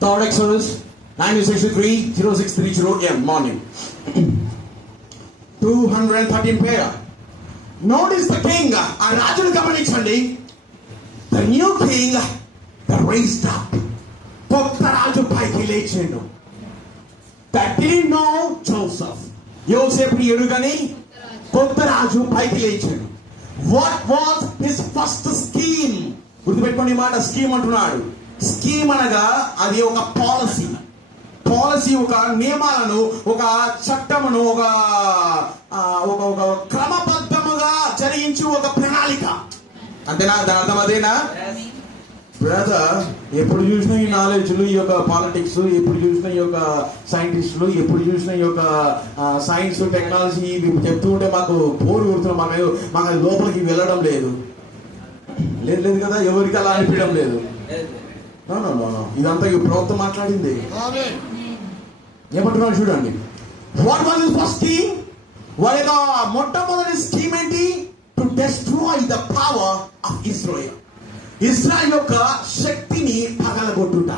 Third Exodus 1963 AM morning. 213 prayer. Notice the king. ఆ రాజును గమనించండి. The new king that raised up. కొత్త రాజు పైకి లేచిండు. That didn't know Joseph. యోసేపుని ఎరుగని కొత్త రాజు పైకి లేచిండు. What was his first scheme? గుర్తుపెట్టుకోండి మాట స్కీమ్ అంటున్నాడు. స్కీమ్ అనగా అది ఒక పాలసీ, ఒక నియమాలను, ఒక చట్టమును, ఒక క్రమబద్ధముగా జరిగించి ఒక ప్రణాళిక. అంతేనా? దాని అర్థం అదేనా? బ్రదర్, ఎప్పుడు చూసినా ఈ నాలెడ్జ్లు, ఈ యొక్క పాలిటిక్స్, ఎప్పుడు చూసినా ఈ యొక్క సైంటిస్టులు, ఎప్పుడు చూసినా ఈ యొక్క సైన్స్ టెక్నాలజీ చెప్తూ ఉంటే మాకు బోరు కొడుతున్నాం. మాకు అది లోపలికి వెళ్ళడం లేదు కదా, ఎవరికి అలా అనిపించడం లేదు. ఇదంతా ఈ ప్రభుత్వం మాట్లాడింది. ఏమంటున్నాడు చూడండి. What was his first scheme? వారి యొక్క మొట్టమొదటి స్కీమ్ ఏంటి? To destroy the power of Israel. Israel యొక్క శక్తిని పగలగొట్టుట.